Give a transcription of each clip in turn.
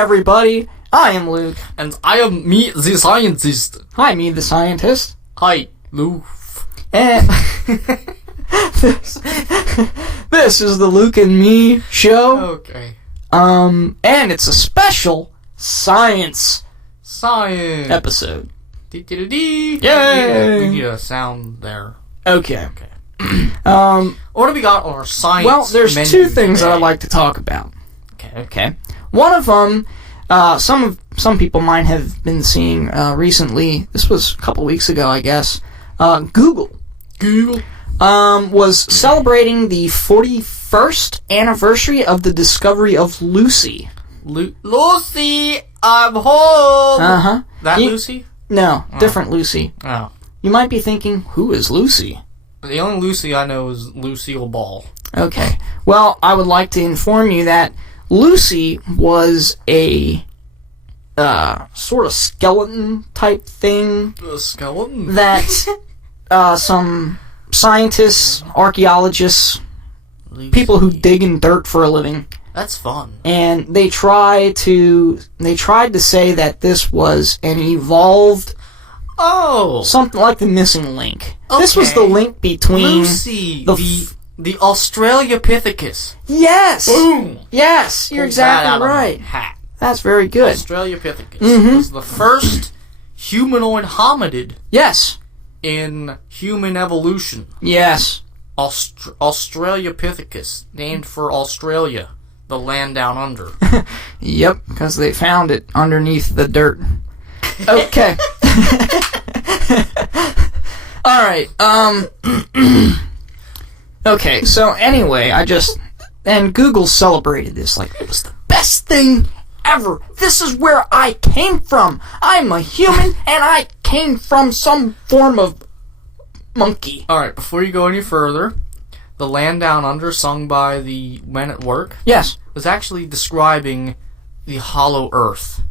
everybody. I am Luke. And I am me, the scientist. Hi, me, the scientist. Hi, Luke. And this is the Luke and Me show. Okay. And it's a special science episode. Yay! We need a sound there. Okay. What do we got on our science Well, there's menu two things today? that I'd like to talk about. Okay. One of them, some people might have been seeing recently. This was a couple weeks ago, I guess. Google was celebrating the 41st anniversary of the discovery of Lucy. Lucy, I'm home. Uh-huh. Lucy? No, different Lucy. Oh. You might be thinking, who is Lucy? The only Lucy I know is Lucille Ball. Okay. Well, I would like to inform you that Lucy was a sort of skeleton type thing. A skeleton? That some scientists, archaeologists, Lucy. people who dig in dirt for a living. That's fun. And they tried to say that this was an evolved, something like the missing link. Okay. This was the link between Lucy, the Australopithecus. Yes. Boom. Yes, you're Pulled that exactly out of right. my hat. That's very good. Australopithecus was the first humanoid hominid Yes. in human evolution. Yes. Australopithecus, named for Australia, the land down under. Yep, because they found it underneath the dirt. Okay. Alright, okay, so anyway, and Google celebrated this like it was the best thing ever. This is where I came from. I'm a human, and I came from some form of monkey. Alright, before you go any further, the land down under, sung by the Men at Work, Yes. was actually describing the hollow earth.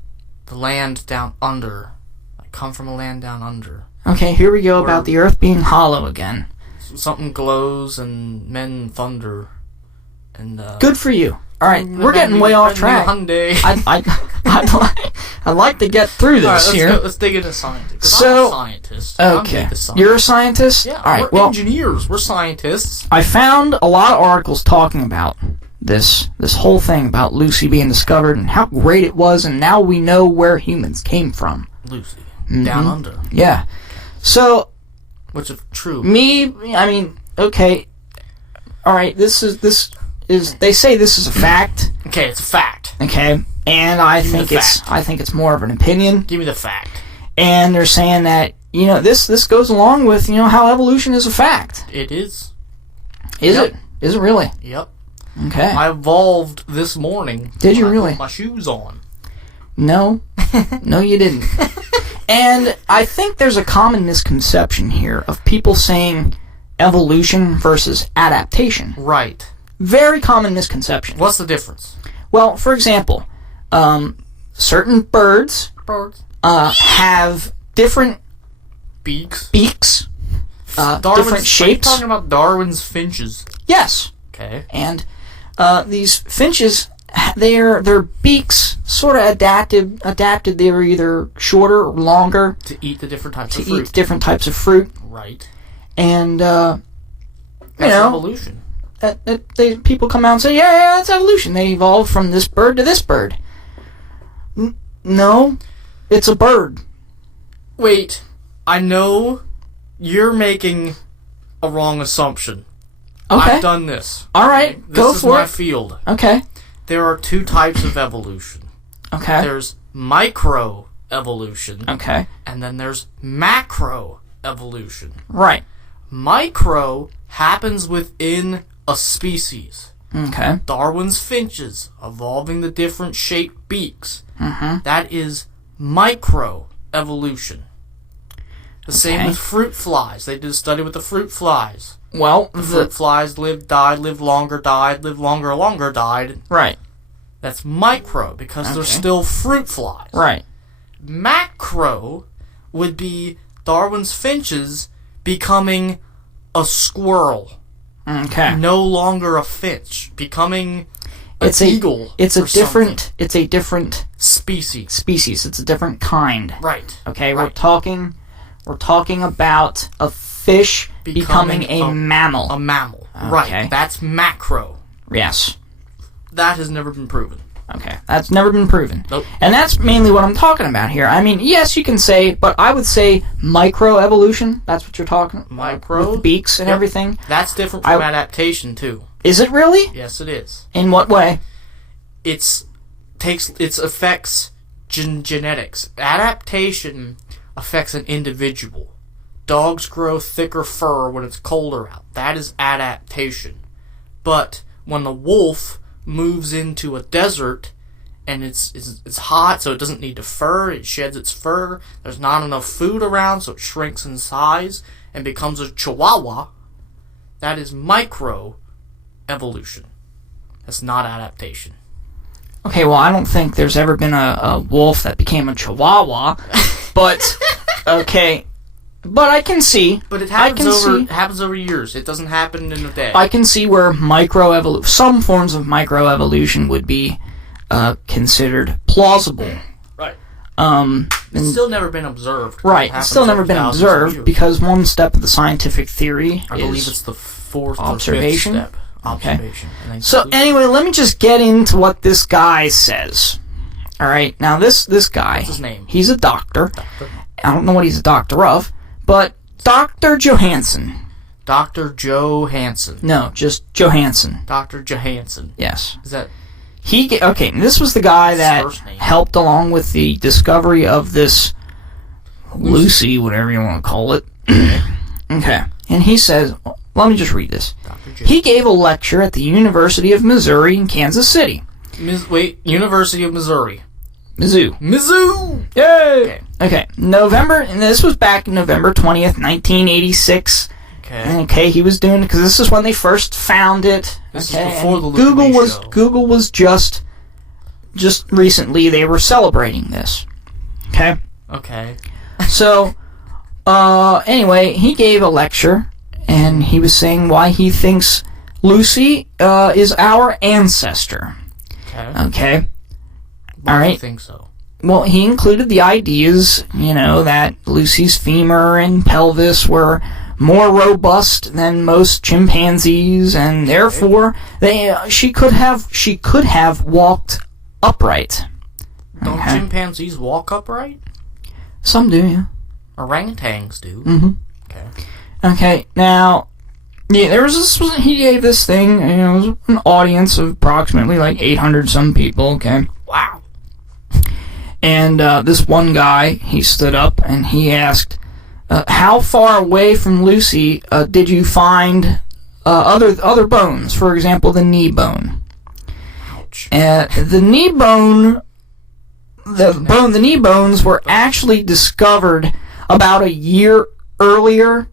The land down under. I come from a land down under. Okay, here we go about the earth being hollow again. Something glows and men thunder. And Good for you. Alright, we're getting way off track. I'd like to get through this here. Let's dig into science. So, I'm a scientist. Okay. You're a scientist? Yeah, Alright, we're engineers. We're scientists. I found a lot of articles talking about this whole thing about Lucy being discovered and how great it was, and now we know where humans came from. Lucy. Down under. Yeah. So, which is true. Okay. Alright, this is they say this is a fact. Okay, it's a fact. Okay. And I think it's more of an opinion. Give me the fact. And they're saying that, this goes along with, how evolution is a fact. It is. Is it? Is it really? Yep. Okay. I evolved this morning. Did you really? Put my shoes on. No. No, you didn't. And I think there's a common misconception here of people saying evolution versus adaptation. Right. Very common misconception. What's the difference? Well, for example, certain birds have different beaks, different shapes. Are you talking about Darwin's finches? Yes. Okay. And these finches, their beaks sort of adapted. They were either shorter or longer to eat the different types of fruit. To eat different types of fruit. Right. And that's evolution. People come out and say, yeah, that's evolution. They evolved from this bird to this bird. No, it's a bird. Wait, I know you're making a wrong assumption. Okay. I've done this. Alright, go for it. This is my field. Okay. There are two types of evolution. Okay. There's microevolution. Okay. And then there's macroevolution. Right. Micro happens within a species. Okay. Darwin's finches evolving the different shaped beaks. Mm-hmm. That is microevolution. The same with fruit flies. They did a study with the fruit flies. Well, the fruit flies lived longer, died. Right. That's micro because they're still fruit flies. Right. Macro would be Darwin's finches becoming a squirrel. Okay. No longer a finch. Becoming It's eagle. It's a or something. different species. It's a different kind. Right. Okay, right. we're talking about a fish becoming a mammal. A mammal. Okay. Right. That's macro. Yes. That has never been proven. Okay, that's never been proven. Nope. And that's mainly what I'm talking about here. I mean, yes, you can say, but I would say microevolution. That's what you're talking about. Micro? With beaks and everything. That's different from adaptation, too. Is it really? Yes, it is. In what way? It affects genetics. Adaptation affects an individual. Dogs grow thicker fur when it's colder out. That is adaptation. But when the wolf moves into a desert and it's hot, so it doesn't need the fur, it sheds its fur, there's not enough food around, so it shrinks in size and becomes a chihuahua, that is micro evolution. That's not adaptation. Okay, well, I don't think there's ever been a wolf that became a chihuahua, but, okay, but I can see. But it happens over years. It doesn't happen in a day. I can see where some forms of microevolution would be considered plausible. Right. It's still never been observed. Right. It's still never been observed because one step of the scientific theory I believe it's the fourth observation. Or fifth step. Observation. Okay. So anyway, let me just get into what this guy says. All right. Now this guy. What's his name? He's a doctor. I don't know what he's a doctor of, but Dr. Johansson. Dr. Johansson. No, just Johansson. Dr. Johansson. Yes. Is that... Okay, this was the guy that helped along with the discovery of this Lucy, whatever you want to call it. Okay. And he says, let me just read this. He gave a lecture at the University of Missouri in Kansas City. University of Missouri. Mizzou! Yay! Okay. And this was back November 20th, 1986. Okay, he was doing it because this is when they first found it. This is before the Luke and Me show. Google was just recently they were celebrating this. Okay. Okay. So, anyway, he gave a lecture and he was saying why he thinks Lucy is our ancestor. Okay. Why all right. do you think so? Well, he included the ideas, that Lucy's femur and pelvis were more robust than most chimpanzees, and therefore she could have walked upright. Don't chimpanzees walk upright? Some do, yeah. Orangutans do. Mm-hmm. Okay. Okay. Now, there was this. He gave this thing. It was an audience of approximately like 800 some people. Okay. Wow. And this one guy, he stood up and he asked, how far away from Lucy did you find other bones? For example, the knee bone. Ouch. The knee bone, the knee bones were actually discovered about a year earlier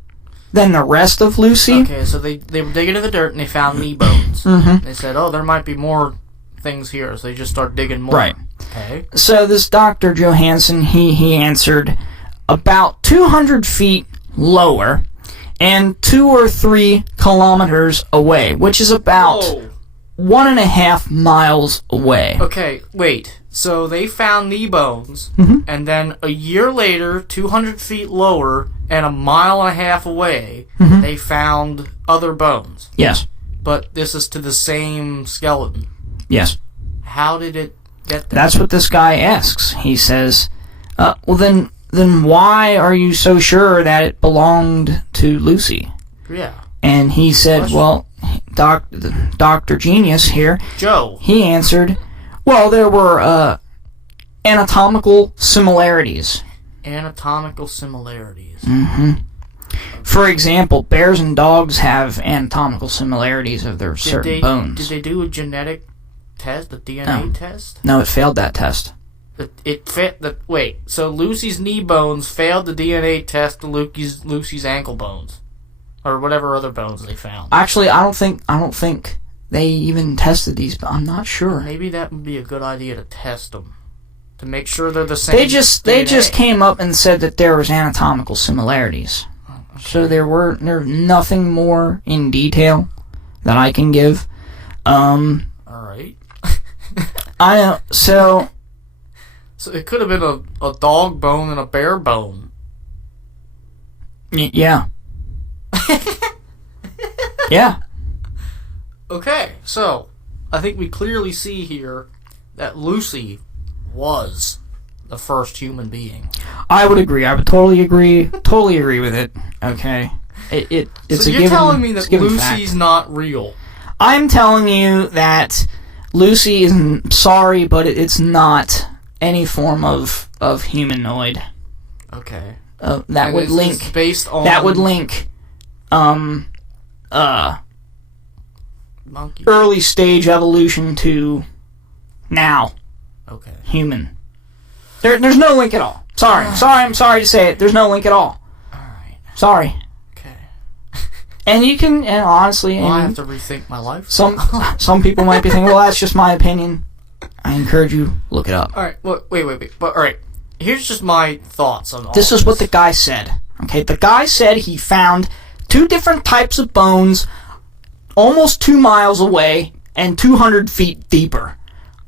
than the rest of Lucy. Okay, so they were digging in the dirt and they found knee bones. Mm-hmm. They said, there might be more things here, so they just start digging more. Right. Okay. So this Dr. Johansson, he answered about 200 feet lower and 2 or 3 kilometers away, which is about 1.5 miles away. Okay, wait. So they found knee bones, and then a year later, 200 feet lower and 1.5 miles away, they found other bones. Yes. But this is to the same skeleton. Yes. How did it get there? That's what this guy asks. He says, well then why are you so sure that it belonged to Lucy? Yeah. And he said, well, Dr. Genius here, Joe, he answered, well, there were anatomical similarities. Anatomical similarities. Mm-hmm. For example, bears and dogs have anatomical similarities of their certain bones. Did they do a genetic test, a DNA test? No, it failed that test. Wait, so Lucy's knee bones failed the DNA test to Lucy's ankle bones, or whatever other bones they found. Actually, I don't think they even tested these, but I'm not sure. Maybe that would be a good idea to test them to make sure they're the same. They just came up and said that there was anatomical similarities. Okay. So there's nothing more in detail that I can give. All right. I know. So it could have been a dog bone and a bear bone. Yeah. Yeah. Okay, so I think we clearly see here that Lucy was the first human being. I would agree. I would totally agree. Totally agree with it. Okay. It's so a you're given, telling me that Lucy's fact. not real? I'm telling you that Lucy is sorry, but it's not any form of humanoid. Okay. That would link. Based on That would link. Monkey. Early stage evolution to now. Okay. Human. There's no link at all. Sorry. I'm sorry to say it. There's no link at all. Alright. Sorry. Okay. And you can, and honestly, Well, I have to rethink my life. some people might be thinking, well, that's just my opinion. I encourage you, look it up. Alright, wait. But, alright. Here's just my thoughts on all This is what the guy said. Okay, the guy said he found 2 different types of bones almost 2 miles away and 200 feet deeper.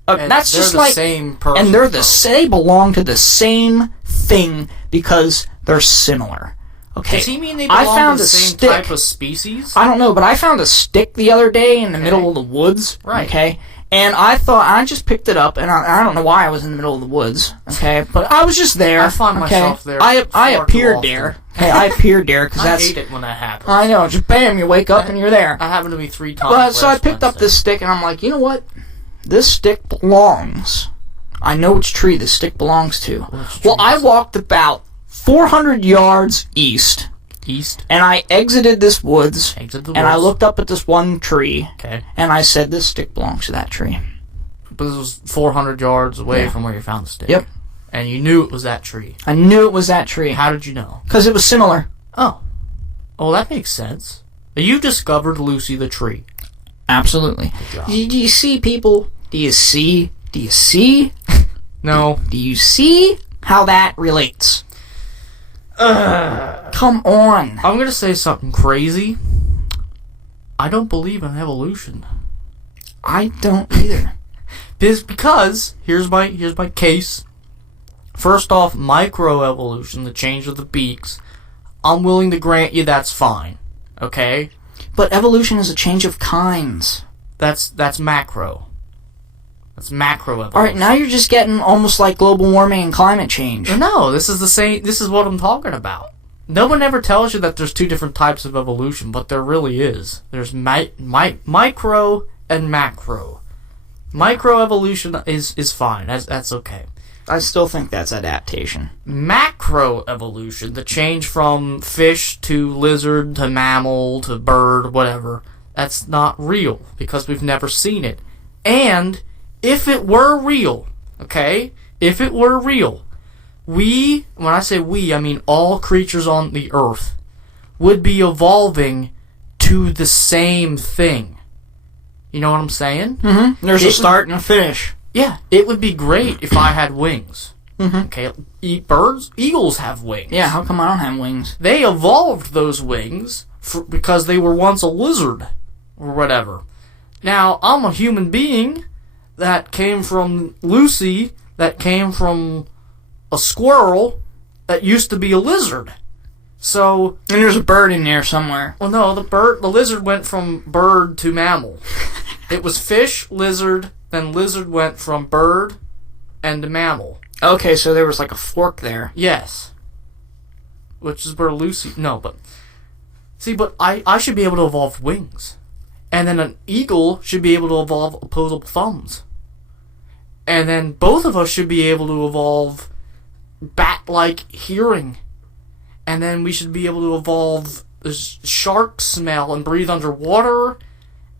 That's just the like same person. And they belong to the same thing because they're similar. Okay. Does he mean they belong to the same type of species? I don't know, but I found a stick the other day in the middle of the woods. Right. Okay. And I just picked it up, and I don't know why I was in the middle of the woods. Okay, but I was just there. I find myself there. I appeared there. Okay, I appeared there because I hate it when that happens. I know. Just bam, you wake up and you're there. That happened to me 3 times. Well, so I picked up this stick, and I'm like, you know what? This stick belongs. I know which tree this stick belongs to. Well, I walked about 400 yards east. And I exited this woods. And I looked up at this one tree. Okay. And I said, this stick belongs to that tree. But this was 400 yards away from where you found the stick. Yep. And you knew it was that tree. I knew it was that tree. How did you know? Because it was similar. Oh. Oh, that makes sense. You discovered Lucy the tree. Absolutely. Do you see, people? Do you see? No. Do you see how that relates? Come on. I'm gonna say something crazy. I don't believe in evolution. I don't either. Because here's my case. First off, microevolution, the change of the beaks. I'm willing to grant you that's fine. Okay? But evolution is a change of kinds. That's macro. That's macroevolution. Alright, now you're just getting almost like global warming and climate change. No, this is the same. This is what I'm talking about. No one ever tells you that there's 2 different types of evolution, but there really is. There's micro and macro. Microevolution is fine. That's okay. I still think that's adaptation. Macroevolution, the change from fish to lizard to mammal to bird, whatever, that's not real because we've never seen it. And if it were real, okay? If it were real, when I say we, I mean all creatures on the earth, would be evolving to the same thing. You know what I'm saying? Mm-hmm. There's a start and a finish. Yeah, it would be great if I had wings. Mm-hmm. Okay, eagles have wings. Yeah, how come I don't have wings? They evolved those wings because they were once a lizard or whatever. Now, I'm a human being that came from Lucy, that came from a squirrel that used to be a lizard. So... And there's a bird in there somewhere. Well, no, the lizard went from bird to mammal. It was fish, lizard, then lizard went from bird and to mammal. Okay, so there was like a fork there. Yes. Which is where Lucy... No, but... See, but I should be able to evolve wings. And then an eagle should be able to evolve opposable thumbs. And then both of us should be able to evolve bat-like hearing. And then we should be able to evolve the shark smell and breathe underwater.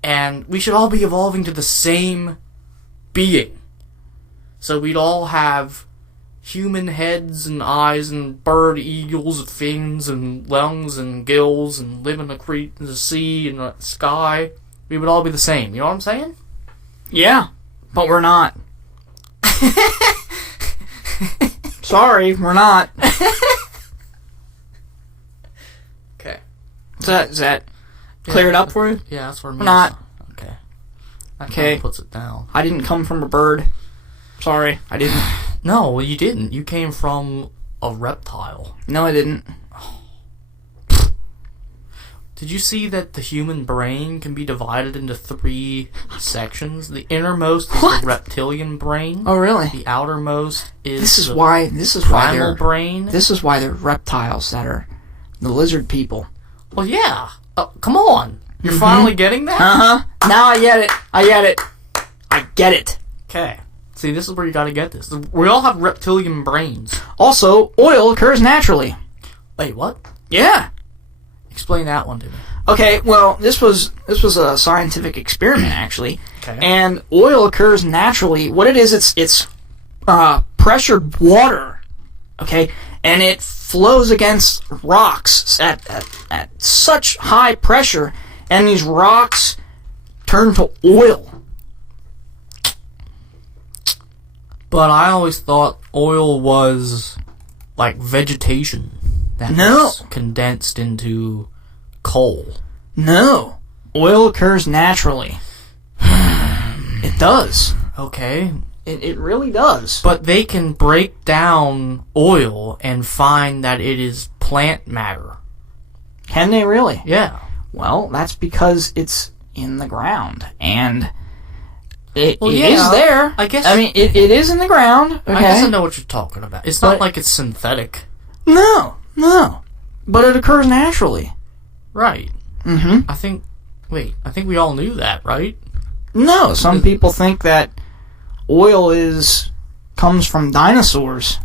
And we should all be evolving to the same being. So we'd all have human heads and eyes and bird eagles and fins and lungs and gills and live in the sea and the sky. We would all be the same. You know what I'm saying? Yeah, but we're not. Sorry, we're not. Okay. Is that clear it up for you? Yeah, that's what I mean. We're not. Okay. That Okay. puts it down. I didn't come from a bird. Sorry, I didn't. No, you didn't. You came from a reptile. No, I didn't. Did you see that the human brain can be divided into 3 sections? The innermost is the reptilian brain. Oh, really? The outermost is This is the why primal they're brain. This is why they're reptiles that are the lizard people. Well, yeah. Come on. You're finally getting that? Now I get it. I get it. Okay. See, this is where you gotta get this. We all have reptilian brains. Also, oil occurs naturally. Wait, what? Yeah. Explain that one to me. Okay, well, this was a scientific experiment actually, Okay. and oil occurs naturally. What it is, it's pressured water, okay, and it flows against rocks at such high pressure, and these rocks turn to oil. But I always thought oil was like vegetation that No. was condensed into coal. No, oil occurs naturally. It does. Okay. It really does. But they can break down oil and find that it is plant matter. Can they really? Yeah. Well, that's because it's in the ground, and it Well, is yeah, there. I guess- I mean, it is in the ground. Okay. I guess I know what you're talking about. It's not But- like it's synthetic. No, but it occurs naturally. Right. Mm-hmm. I think we all knew that, right? No, some people think that oil comes from dinosaurs,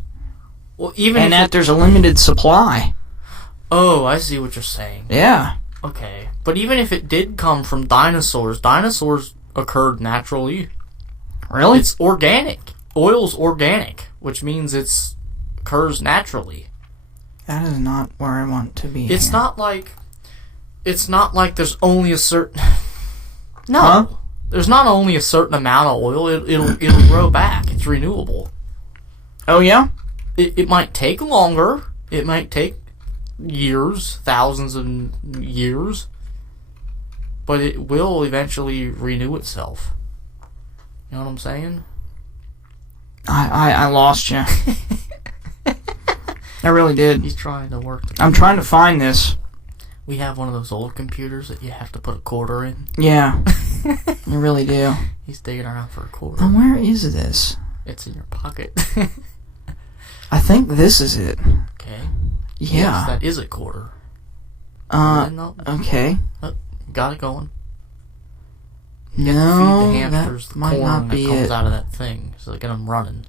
Well, even and if that there's a limited supply. Oh, I see what you're saying. Yeah. Okay. But even if it did come from dinosaurs occurred naturally. Really? It's organic. Oil's organic, which means it occurs naturally. That is not where I want to be. It's here. not like there's only a certain No. Huh? There's not only a certain amount of oil, it'll grow back. It's renewable. Oh yeah. It might take longer. It might take years, thousands of years, but it will eventually renew itself. You know what I'm saying? I lost you. I really did. He's trying to work. I'm trying to find this. We have one of those old computers that you have to put a quarter in. Yeah. You really do. He's digging around for a quarter. Now, where is this? It's in your pocket. I think this is it. Okay. Yeah. Yes, that is a quarter. No, Okay. got it going. No, Feed the hamsters that the might corn not that be comes it. out of that thing, so they get them running.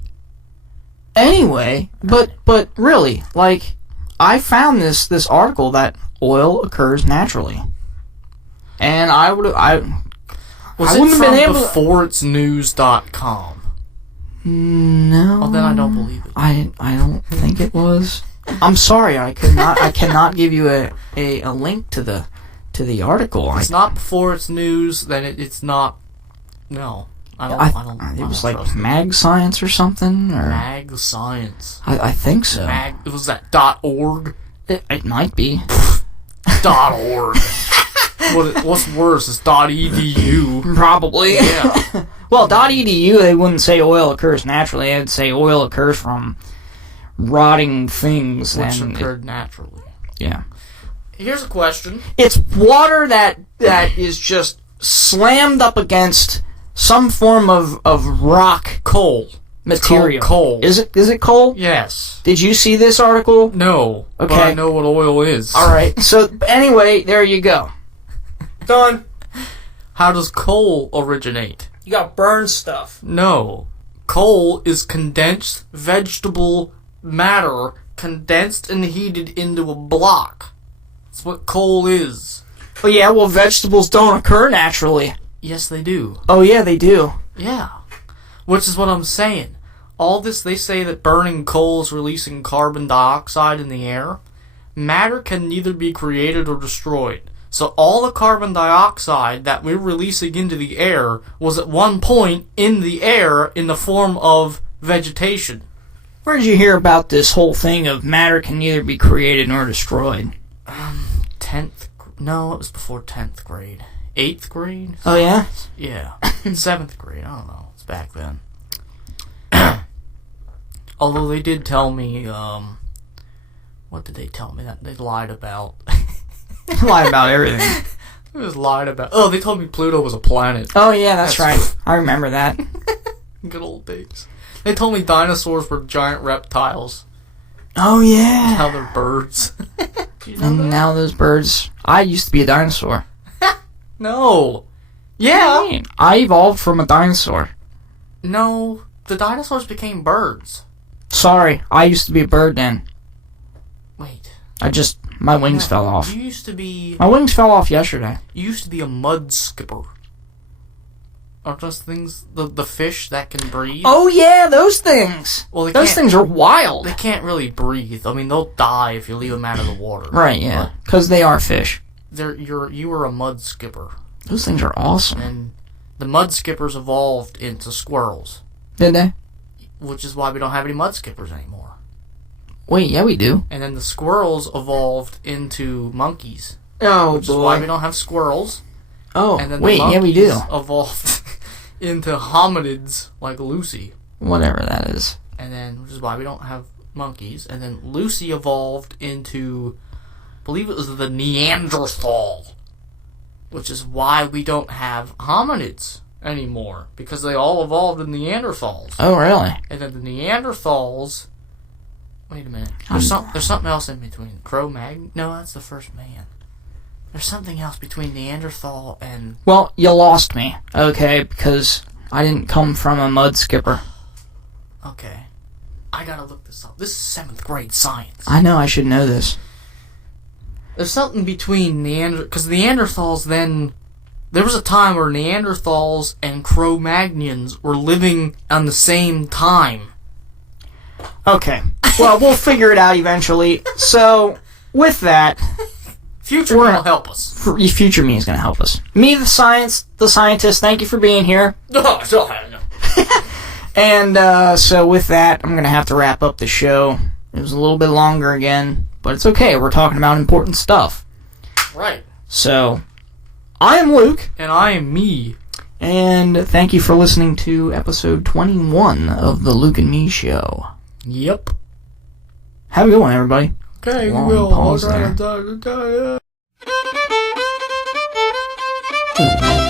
Anyway, but really, like, I found this article that oil occurs naturally, and I Was I it wouldn't from have been able to. beforeitsnews.com? No. Oh, then I don't believe it. I don't think it was. I'm sorry, I cannot give you a link to the article. It's not before it's news, then it's not. No, I don't. It was I like don't trust Mag Science or something, or Mag Science. I think so. It was that .org. It might be. .org. What's worse is .edu. Probably. Yeah. Well, .edu, they wouldn't say oil occurs naturally. They'd say oil occurs from rotting things. Which and occurred naturally. yeah. Here's a question. It's water that is just slammed up against some form of rock Coal. material. It's called coal. Is it coal? Yes. Did you see this article? No. But Okay. I know what oil is. All right. So anyway, there you go. Done. How does coal originate? You got burned stuff. No. Coal is condensed vegetable matter condensed and heated into a block. That's what coal is. Oh yeah. Well, vegetables don't occur naturally. Yes, they do. Oh yeah, they do. Yeah. Which is what I'm saying. All this, they say that burning coal is releasing carbon dioxide in the air. Matter can neither be created or destroyed. So all the carbon dioxide that we're releasing into the air was at one point in the air in the form of vegetation. Where did you hear about this whole thing of matter can neither be created nor destroyed? 10th... No, it was before 10th grade. 8th grade? Oh yeah? Yeah. 7th grade, I don't know. It's back then. Although they did tell me, what did they tell me that they lied about? Lie about everything. It was lied about. Oh, they told me Pluto was a planet. Oh, yeah, that's right. I remember that. Good old days. They told me dinosaurs were giant reptiles. Oh, yeah. Now they're birds. You know And that? now those birds... I used to be a dinosaur. No. Yeah. I evolved from a dinosaur. No. The dinosaurs became birds. Sorry, I used to be a bird then. Wait. My wings fell off. You used to be... My wings fell off yesterday. You used to be a mud skipper. Aren't those things... The fish that can breathe? Oh, yeah, those things. Well, those things are wild. They can't really breathe. I mean, they'll die if you leave them out of the water. Right, yeah. Because they are fish. You were a mud skipper. Those things are awesome. And the mud skippers evolved into squirrels. Did they? Which is why we don't have any mud skippers anymore. Wait, yeah, we do. And then the squirrels evolved into monkeys. Oh, which is why we don't have squirrels. Oh, And then wait, the yeah, we do. monkeys evolved into hominids like Lucy. Whatever that is. And then, which is why we don't have monkeys. And then Lucy evolved into, I believe it was the Neanderthal. Which is why we don't have hominids anymore. Because they all evolved in Neanderthals. Oh, really? And then the Neanderthals... Wait a minute. There's something else in between. Cro-Magnon? No, that's the first man. There's something else between Neanderthal and... Well, you lost me, okay, because I didn't come from a mud skipper. Okay. I gotta look this up. This is 7th grade science. I know, I should know this. There's something between because Neanderthals then... There was a time where Neanderthals and Cro-Magnons were living on the same time. Okay. Well, we'll figure it out eventually. So, with that... Future me will help us. Future me is going to help us. Me, the scientist, thank you for being here. And, so with that, I'm going to have to wrap up the show. It was a little bit longer again, but it's okay. We're talking about important stuff. Right. So, I am Luke. And I am me. And thank you for listening to episode 21 of the Luke and Me Show. Yep. Have a good one, everybody. Okay, Long we will. pause I'll try there. to die.